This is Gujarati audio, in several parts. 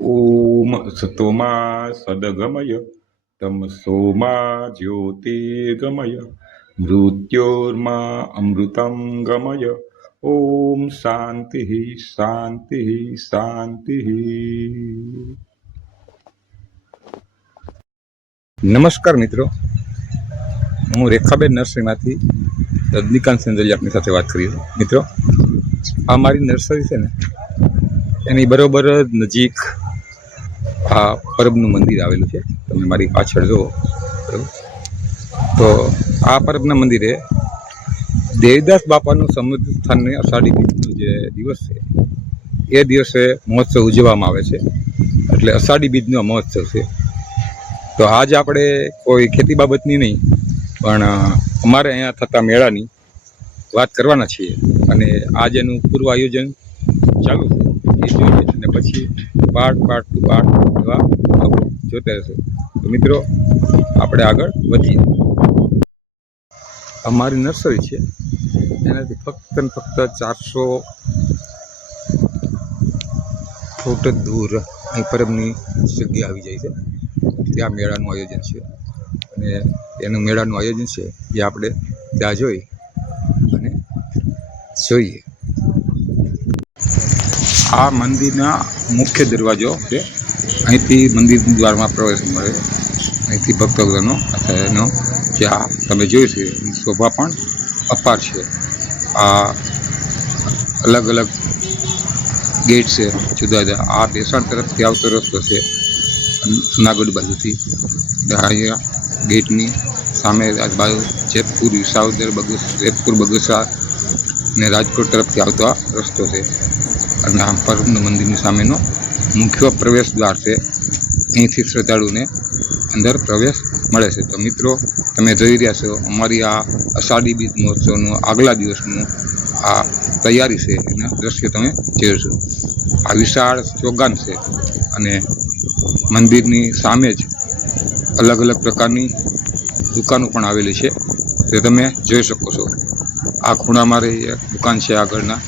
ओम सतोमा सदगमय तमसोमा ज्योतिर्गमय मृत्योर्मा अमृतं गमय। ओम शांति शांति शांति। नमस्कार मित्रों, हूँ रेखाबेन नर्सरीमांथी रजनीकांत सेंजलिया आपनी साथे वात करी। मित्रों, आ मारी नर्सरी छे ने एनी बरोबर नजीक आ परबनु मंदिर आवेलुं छे। तमे मारी पाछळ जो बरोबर। तो आ परबना मंदिरे देवदास बापानु समृद्ध स्थान ने अषाढ़ी बीजनो जे दिवस छे ए दिवसे महोत्सव उजववामां आवे छे, एटले अषाढ़ी बीजनो महोत्सव छे। तो आज आपणे कोई खेती बाबतनी नहीं पण अमारे अहींया थता मेळानी વાત કરવાના છીએ અને આજ એનું પૂર્વ આયોજન ચાલુ છે એ જોઈએ અને પછી પાર્ટ ટુ પાર્ટ એવા આપણે જોતા રહેશું। તો મિત્રો, આપણે આગળ વધીએ। અમારી નર્સરી છે એનાથી ફક્ત ને ફક્ત 400 ફૂટ દૂર અહીં પરબની જગ્યા આવી જાય છે। ત્યાં મેળાનું આયોજન છે અને એનું મેળાનું આયોજન છે એ આપણે ત્યાં જોઈ અને જોઈએ। આ મંદિરના મુખ્ય દરવાજો છે, અહીંથી મંદિર દ્વારમાં પ્રવેશ મળે। અહીંથી ભક્તોનો એનો જે આ તમે જોયું છે એની શોભા પણ અપાર છે। આ અલગ અલગ ગેટ છે જુદા જુદા। આ બેસાણ તરફથી આવતો રસ્તો છે જુનાગઢ બાજુથી। અહીંયા ગેટની સામે બાજુ જેતપુર વિસાવદર જેતપુર બગસરા ને રાજકોટ तरफથી આવતો આ રસ્તો છે અને આ પરબના મંદિરની સામેનો મુખ્ય પ્રવેશ દ્વાર છે। અહીંથી શ્રદ્ધાળુને અંદર પ્રવેશ મળે છે। તો મિત્રો, તમે જોઈ રહ્યા છો અમારી આ અષાઢી બીજ મહોત્સવનું આગલા દિવસનું આ તૈયારી છે એના દ્રશ્ય તમે જોશો। આ વિશાળ ચોગાન છે અને મંદિરની સામે જ અલગ અલગ પ્રકારની દુકાનો પણ આવેલી છે, તે તમે જોઈ શકો છો। આ ખૂણામાં રહી દુકાન છે આગળના,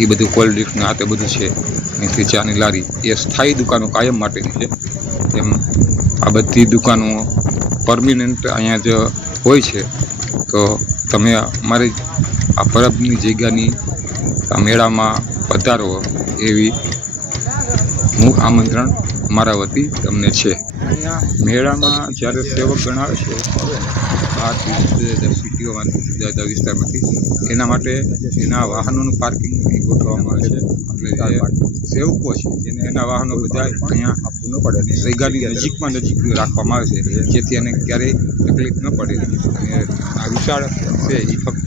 એ બધું કોલ્ડ ડ્રિંક્સના આ તે બધું છે। અહીંથી ચાની લારી એ સ્થાયી દુકાનો કાયમ માટેની છે। એમ આ બધી દુકાનો પરમિનન્ટ અહીંયા જ હોય છે। તો તમે અમારી આ પરબની જગ્યાની આ મેળામાં પધારો એવી હું આમંત્રણ મારા વતી તમને છે। અહીંયા મેળામાં જ્યારે સેવકગણ આવે છે બહારથી સિટીઓમાંથી જુદા જુદા વિસ્તારમાંથી, એના માટે એના વાહનોનું પાર્કિંગ ગોઠવવામાં આવે છે। એટલે જે સેવકો છે જેને એના વાહનો બધા અહીંયા આપવું ન પડે અને જગ્યાની નજીક રાખવામાં આવે છે, જેથી એને ક્યારેય તકલીફ ન પડે। અને આ વિશાળ છે એ ફક્ત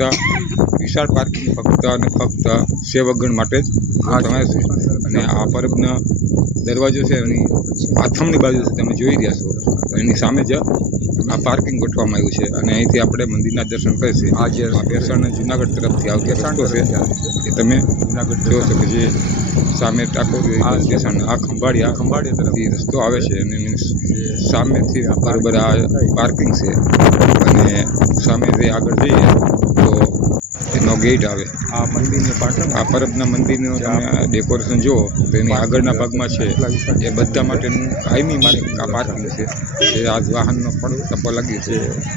વિશાળ પાર્કિંગ ફક્ત અને ફક્ત સેવકગણ માટે જ ગોઠવાય છે। અને આ પરબનો દરવાજો છે એની આથમણી બાજુ તમે જોઈ રહ્યા છો, એની સામે જ આ પાર્કિંગ ગોઠવવામાં આવ્યું છે અને અહીંથી આપણે મંદિરના દર્શન કરીશું। આ જે બેસણ જુનાગઢ તરફથી આવતો રસ્તો છે એ તમે જુનાગઢ જોઈ શકો। જે સામે ટાકોર આ બેસણ આ ખંભાળિયા તરફથી રસ્તો આવે છે અને સામેથી બરાબર આ પાર્કિંગ છે અને સામે જે આગળ જઈએ તો એનો ગેટ આવે। આ મંદિરની પાછળ આ પરબના મંદિરનું તમે ડેકોરેશન જુઓ તો એની આગળના ભાગમાં છે એ બધા માટેનું કાયમી માટે આ પાર્કિંગ છે। એ આજ વાહનનો પણ ટપ્પો લાગ્યો છે।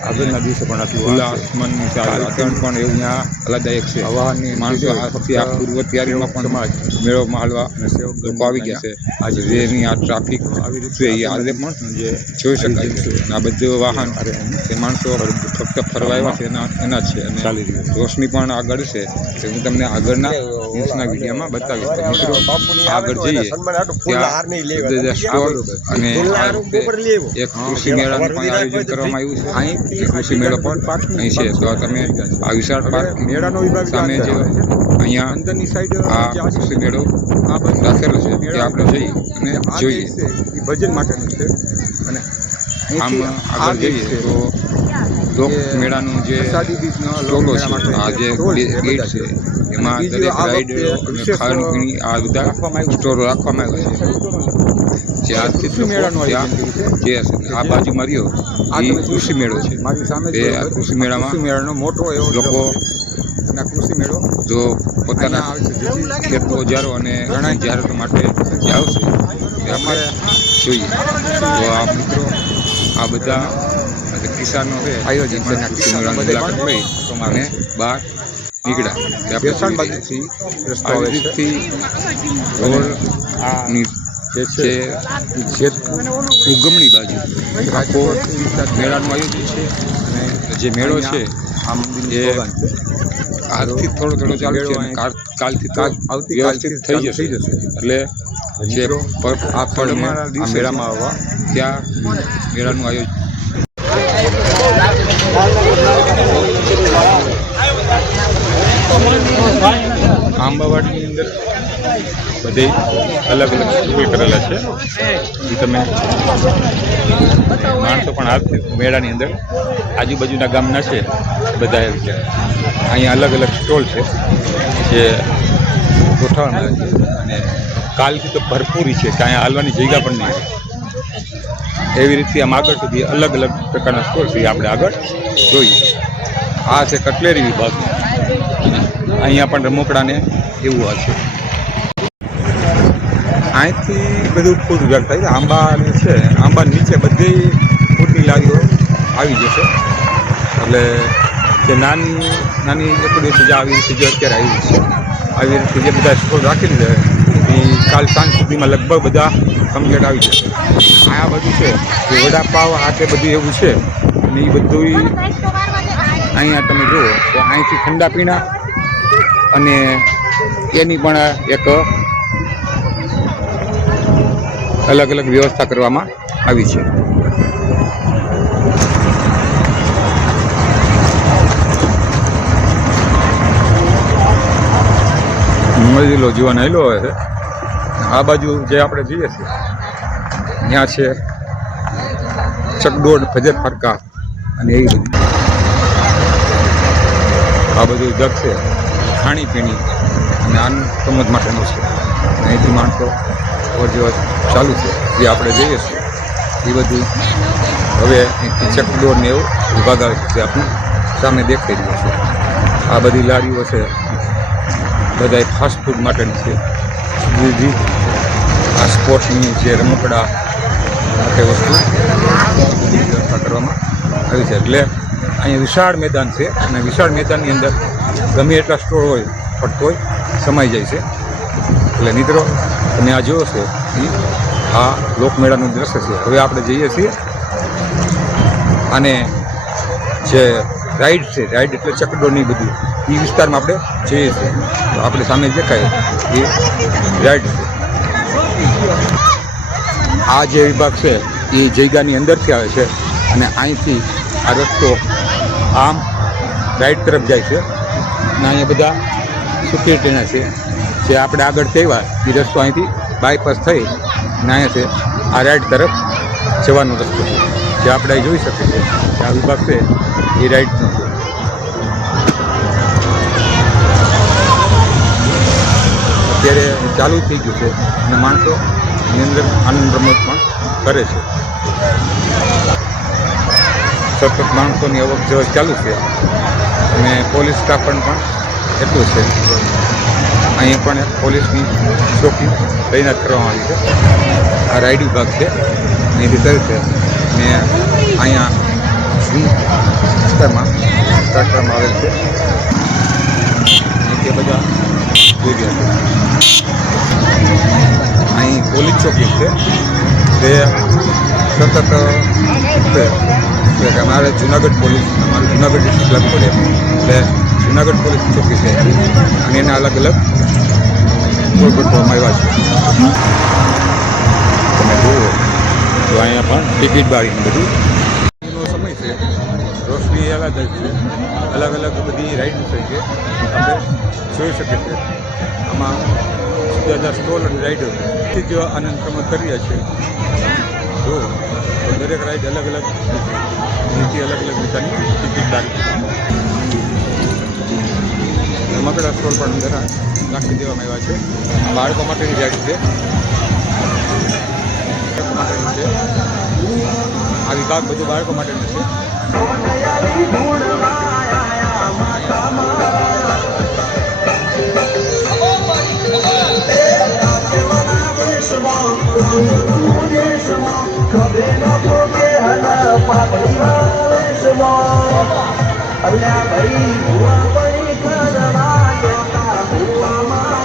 આગળના દિવસે પણ ખુલ્લા આસમાનની વાતાવરણ પણ એવું ત્યાં આહલાદાયક છે। વાહનની માણસો આથી આ પૂર્વ તૈયારીમાં પણ મેળો માળવા લોકો આવી ગયા છે। આજે જેની આ ટ્રાફિક આવી રીતે એ આજે પણ જે જોઈ શકાય છે। આ બધું વાહન એ માણસો ફક્ત ફરવા આવ્યા છે એના છે અને રોશની પણ આગળ છે, તે હું તમને આગળના ન્યૂઝના વિડીયોમાં બતાવીશ। મિત્રો, આગળ જઈએ ત્યાં સ્ટોર અને એક કૃષિ મેળાનું પણ આયોજન કરવામાં આવ્યું છે। અહીં કૃષિ મેળો પણ અહીં છે। તો તમે આ વિશાળ પાર્ક મેળાનો વિભાગ સામે જે અહીંયા અંદરની સાઈડ આ કૃષિ મેળો રાખેલો છે ત્યાં આપણે જઈ અને જોઈએ। એ ભજન માટેનું છે અને આમ આગળ જઈએ તો લોક મેળાનું જે સ્ટોલો છે, આ જે ગેટ છે એમાં દરેક રાઈડરો અને ખાણીપીણી આ બધા સ્ટોરો રાખવામાં આવ્યા છે। જે આજથી મેળાનું ત્યાં જે હશે આ બાજુમાં રહ્યો એ કૃષિ મેળો છે। એ આ કૃષિ મેળાનો મોટો એવો લોકો અને કૃષિ મેળો જો પોતાના ખેત ઓજારો અને જાહેરાતો માટે જે આવશે તે આપણે જોઈએ. તો આ મિત્રો આ બધા કિસાનો છે આયોજન છે કિસાનો મુલાકાત લઈ અને બહાર નીકળ્યા તે આપણે જોઈ રસ્તો આવી આવે છે રીતથી રોડ આ ની જે છે જે જેતપુર ઉગમણી બાજુ આખો મેળાનું આયોજન છે. અને જે મેળો છે આ મંદિરનું એ સ્લોગન છે. આજથી થોડો ચાલુ છે અને કાલથી તો વ્યવસ્થિત થઈ જશે. એટલે જે આ પડમાના આ દિવસે મેળામાં આવવા ત્યાં મેળાનું આયોજન આંબાવાડીની અંદર બધે અલગ અલગ સ્કૂલ કરેલા છે. એ તમે માણસો પણ આ મેળાની અંદર આજુબાજુના ગામના છે બધા આવી છે. અહીંયા અલગ અલગ સ્ટોલ છે જે ગોઠવવામાં આવે છે અને કાલથી તો ભરપૂરી છે કે અહીંયા હાલવાની જગ્યા પણ નહીં. એવી રીતે આમ આગળ સુધી અલગ અલગ પ્રકારના સ્ટોલ છે આપણે આગળ જોઈએ. આ છે કટલેરી વિભાગ. અહીંયા પણ રમકડાને એવું હશે. અહીંથી બધું ફૂડ વિભાગ થાય છે. આંબાને છે આંબા નીચે બધી ફૂડની લારીઓ આવી જશે. એટલે જે નાની નાની એકડી છે જે આવી રીતે જે અત્યારે આવી છે આવી રીતે જે બધા સ્ટોલ રાખેલી છે એ કાલ સાંજ સુધીમાં લગભગ બધા કમ્પ્લીટ આવી જશે. આ બધું છે એ વડાપાવ આ તે બધું એવું છે અને એ બધું અહીંયા તમે જુઓ તો અહીંથી ઠંડા પીણા અને એની પણ એક અલગ અલગ વ્યવસ્થા કરવામાં આવી છે. મજીલો જીવન હેલો હોય છે. આ બાજુ જે આપણે જઈએ છીએ ત્યાં છે ચકડોળ ભજત ફરકા અને એ બધું આ બધું જગ છે ખાણીપીણી અને આનંદ પ્રમોદ માટેનું છે. અહીંથી માણસો અવરજવર ચાલુ છે જે આપણે જઈએ છીએ એ બધું હવે અહીંથી ચકડોળ ને એવું વિભાગ આવે છે આપણે સામે દેખાઈ રહ્યું છે. આ બધી લારીઓ છે બધા ફાસ્ટ ફૂડ માટેની છે. બીજી આ સ્પોર્ટ્સની જે રમકડા માટે વસ્તુ વ્યવસ્થા કરવામાં આવી છે. એટલે અહીંયા વિશાળ મેદાન છે અને વિશાળ મેદાનની અંદર ગમે એટલા સ્ટોર હોય પણ તોય સમાઈ જાય છે. એટલે મિત્રો તમે આ જોયો છે એ આ લોકમેળાનું દ્રશ્ય છે. હવે આપણે જઈએ છીએ અને જે રાઈડ છે રાઈડ એટલે ચકડોળની બધી એ વિસ્તારમાં આપણે જઈએ છીએ. તો આપણે સામે દેખાય એ રાઈડ છે. આ જે વિભાગ છે એ જગ્યાની અંદરથી આવે છે અને અહીંથી આ રસ્તો આમ રાઈડ તરફ જાય છે. અને અહીંયા બધા સિક્યુરિટીના છે જે આપણે આગળ કહેવા એ રસ્તો અહીંથી બાયપાસ થઈ અને અહીંયાથી આ રાઈડ તરફ જવાનો રસ્તો છે જે આપણે અહીં જોઈ શકીએ છીએ. આ વિભાગ છે એ રાઈડનો છે. અત્યારે ચાલુ થઈ ગયું છે અને માણસો એની અંદર આનંદ પ્રમોદ પણ કરે છે. સતત માણસોની અવર જવર ચાલુ છે અને પોલીસ સ્ટાફ પણ એટલું છે. અહીંયા પણ પોલીસની ચોકી તૈનાત કરવામાં આવી છે. આ રાઈડ વિભાગ છે અહીંથી કરે છે અને અહીંયા વિસ્તારમાં સ્ટાર્ટ કરવામાં આવેલ છે. તે બધા જોઈ રહ્યા છે. અહીં પોલીસ ચોકી છે તે સતત કે અમારે જુનાગઢ પોલીસ અમારું જુનાગઢ ડિસ્ટ્રિક્ટ લાગુ પડે એટલે જુનાગઢ પોલીસ ચોકી છે અને એના અલગ અલગ કોઈ ગોઠવવામાં આવ્યા છે. તમે જુઓ તો અહીંયા પણ ટિકિટ બારીને બધું એનો સમય છે. રોશની અલગ જ છે. અલગ અલગ બધી રાઈડ થઈ છે આપણે જોઈ શકીએ છીએ. આમાં જુદા સ્ટોલ અને રાઈડોથી જ આનંદ પ્રમોદ કરી રહ્યા છે. જો તો દરેક રાઈડ અલગ અલગ નીતિ અલગ અલગ દિશાની ટિકિટ બારી રમકડા સ્ટોલ પણ અંદર રાખી દેવામાં આવ્યા છે. આ બાળકો માટેની રાઈડ છે. માટેની છે આ વિભાગ બધું બાળકો માટેનું છે. Come on. અલ્યા ભાઈ ભૂવા પડી કરવા જોતા ભૂવામાં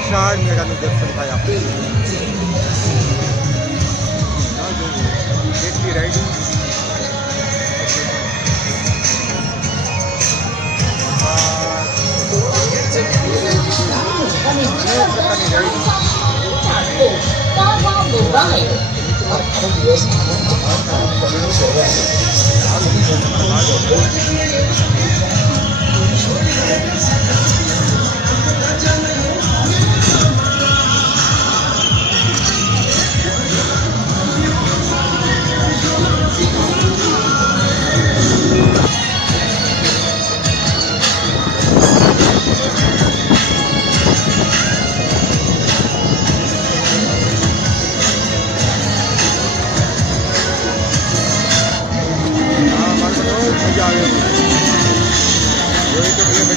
વિશાળ મેળાનું દર્શન થાય આપણે કેટલી રાઈડિંગ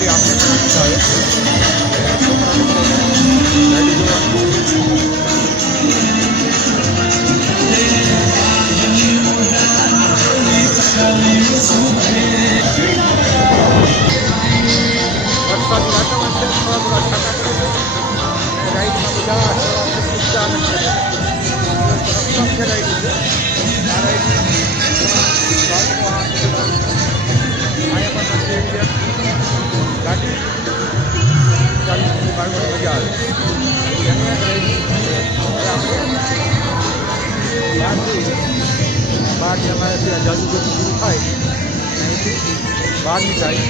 ગાડી આપણે પણ મજા આવે છોકરા લોકોને ગાડી જોવાનું વરસાદી વાતાવરણ છે થોડા થોડા છાંટા પડે છે રાઈડમાં બધા ઉત્સાહ રક્ષણ ખેલાયેલું છે આ રાઈડ અહીંયા પણ ગાડી ચાલીસની બાળકોને મજા આવે એની એક રાઈડ આપણે બહાર જઈએ બહાર અમારે જાદુગર પૂરું થાય અહીંથી બહાર નીકળાય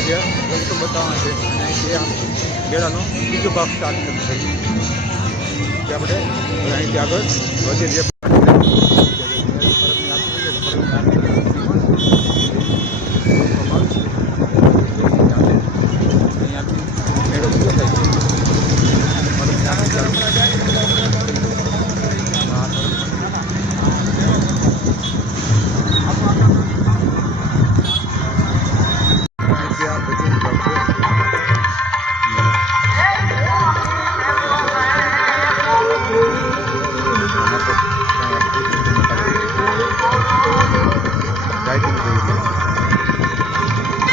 જે રસ્તો બતાવવાનો છે અને અહીંથી આમ મેળાનો બીજો ભાગ સ્ટાર્ટ થશે કે આપણે અહીંથી આગળ વધીએ